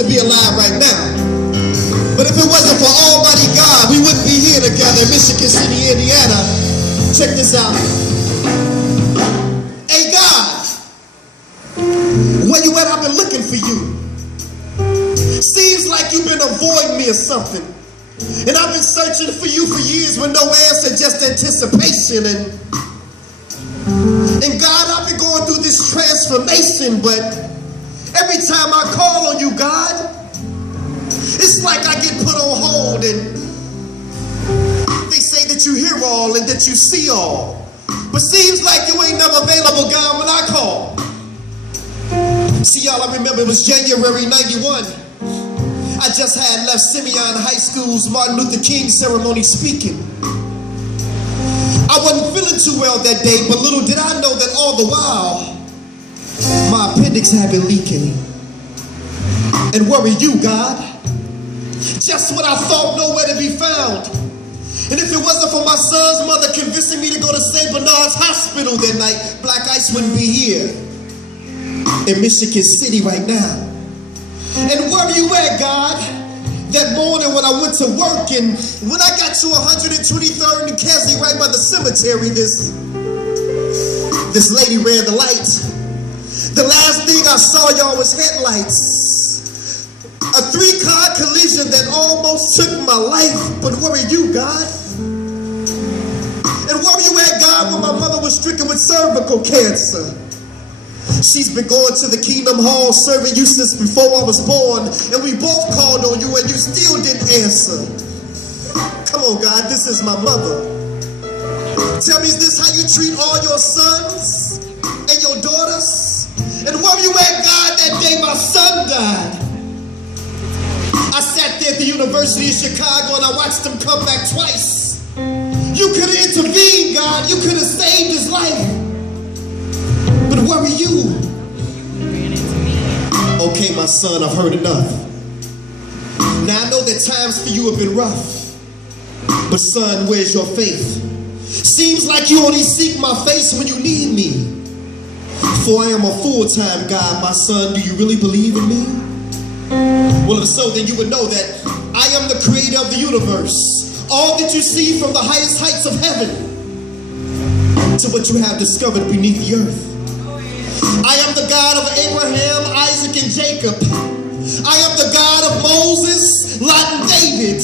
to be alive right now. But if it wasn't for Almighty God, we wouldn't be here together in Michigan City, Indiana. Check this out. Hey God, where you at? I've been looking for you. Seems like you've been avoiding me or something. And I've been searching for you for years with no answer, just anticipation. And God, I've been going through this transformation, but every time I call on you, God, it's like I get put on hold, and they say that you hear all and that you see all. But seems like you ain't never available, God, when I call. See, y'all, I remember it was January 91. I just had left Simeon High School's Martin Luther King ceremony speaking. I wasn't feeling too well that day, but little did I know that all the while, my appendix had been leaking. And where were you, God? Just when I thought nowhere to be found. And if it wasn't for my son's mother convincing me to go to St. Bernard's Hospital that night, Black Ice wouldn't be here in Michigan City right now. And where were you at, God? That morning when I went to work, and when I got to 123rd and Kesley, right by the cemetery, this lady ran the light. The last thing I saw, y'all, was headlights. A 3-car collision that almost took my life. But where are you, God? And where were you at, God, when my mother was stricken with cervical cancer? She's been going to the Kingdom Hall serving you since before I was born, and we both called on you and you still didn't answer. Come on, God, this is my mother. Tell me, is this how you treat all your sons and your daughters? And where were you at, God, that day my son died? I sat there at the University of Chicago and I watched him come back twice. You could have intervened, God. You could have saved his life. But where were you? Okay, my son, I've heard enough. Now I know that times for you have been rough. But son, where's your faith? Seems like you only seek my face when you need me. For I am a full-time God, my son. Do you really believe in me? Well, if so, then you would know that I am the creator of the universe. All that you see from the highest heights of heaven to what you have discovered beneath the earth. I am the God of Abraham, Isaac, and Jacob. I am the God of Moses, Lot, and David.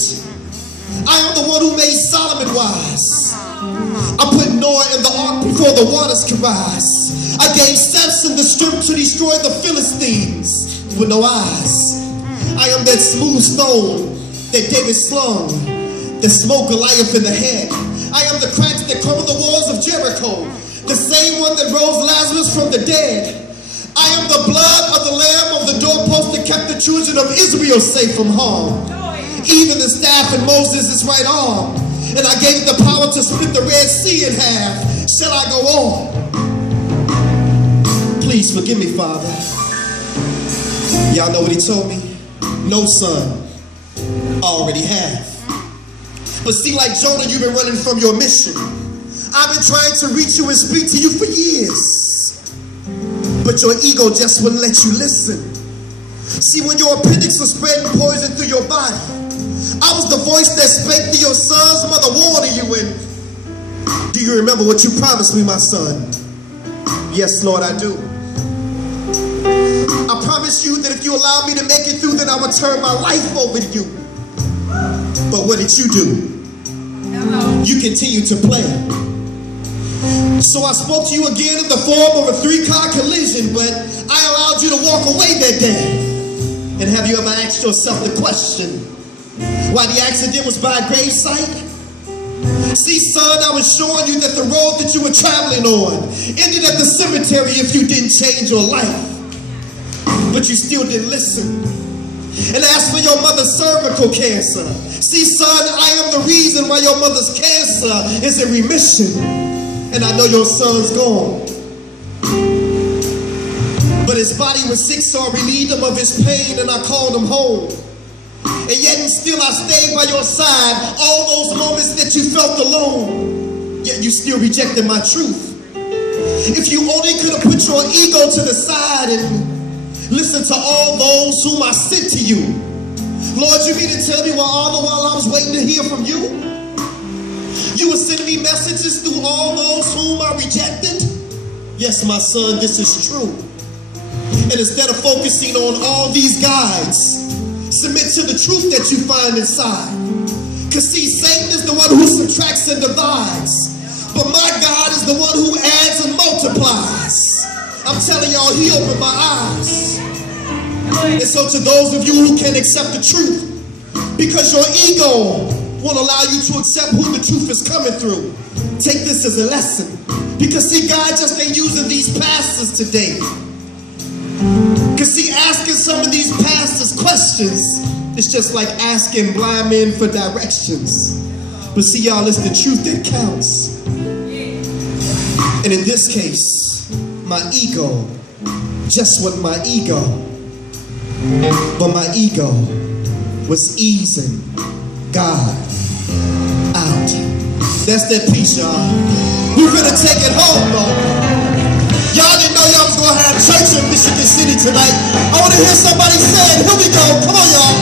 I am the one who made Solomon wise. I put Noah in the ark before the waters could rise. I gave Samson the strength to destroy the Philistines with no eyes. I am that smooth stone that David slung, that smote Goliath in the head. I am the cracks that cover the walls of Jericho, the same one that rose Lazarus from the dead. I am the blood of the lamb of the doorpost that kept the children of Israel safe from harm. Even the staff in Moses' right arm. And I gave it the power to split the Red Sea in half. Shall I go on? Please forgive me, Father. Y'all know what he told me? No, son. Already have. But see, like Jonah, you've been running from your mission. I've been trying to reach you and speak to you for years. But your ego just wouldn't let you listen. See, when your appendix was spreading poison through your body, I was the voice that spake to your son's mother warning you. And do you remember what you promised me, my son? Yes, Lord, I do. I promised you that if you allow me to make it through, then I would turn my life over to you. But what did you do? You continue to play. So I spoke to you again in the form of a 3-car collision, but I allowed you to walk away that day. And have you ever asked yourself the question, why the accident was by a gravesite? See, son, I was showing you that the road that you were traveling on ended at the cemetery if you didn't change your life. But you still didn't listen. And as for your mother's cervical cancer, see, son, I am the reason why your mother's cancer is in remission. And I know your son's gone. But his body was sick, so I relieved him of his pain and I called him home. And yet and still I stayed by your side all those moments that you felt alone. Yet you still rejected my truth. If you only could have put your ego to the side and Listen to all those whom I sent to you. Lord, you mean to tell me all the while I was waiting to hear from you? You were sending me messages through all those whom I rejected? Yes, my son, this is true. And instead of focusing on all these guides, submit to the truth that you find inside. Because see, Satan is the one who subtracts and divides. But my God is the one who adds and multiplies. I'm telling y'all, he opened my eyes. And so to those of you who can accept the truth, because your ego won't allow you to accept who the truth is coming through, take this as a lesson. Because see, God just ain't using these pastors today. Because see, asking some of these pastors questions is just like asking blind men for directions. But see, y'all, it's the truth that counts. And in this case, my ego just wasn't my ego, but my ego was easing God out. That's that piece, y'all. We're gonna take it home, though. Y'all didn't know y'all was gonna have church in Michigan City tonight. I want to hear somebody say it. Here we go. Come on, y'all.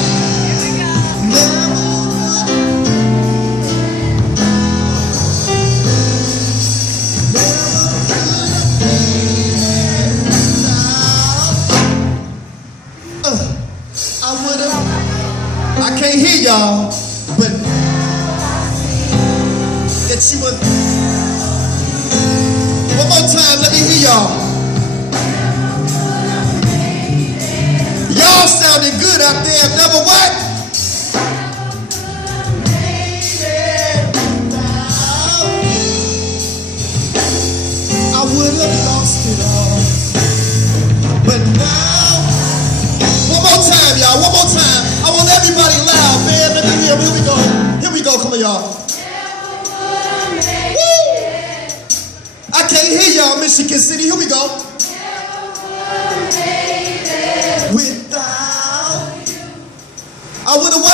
I can't hear y'all, but that you would. One more time, let me hear y'all. Y'all sounding good out there. Never what? I would have lost it all, but now. One more time, y'all. One more time. I want everybody loud, man. Let me hear. Here we go. Here we go. Come on, y'all. Woo! I can't hear y'all, Michigan City. Here we go. Without, I would have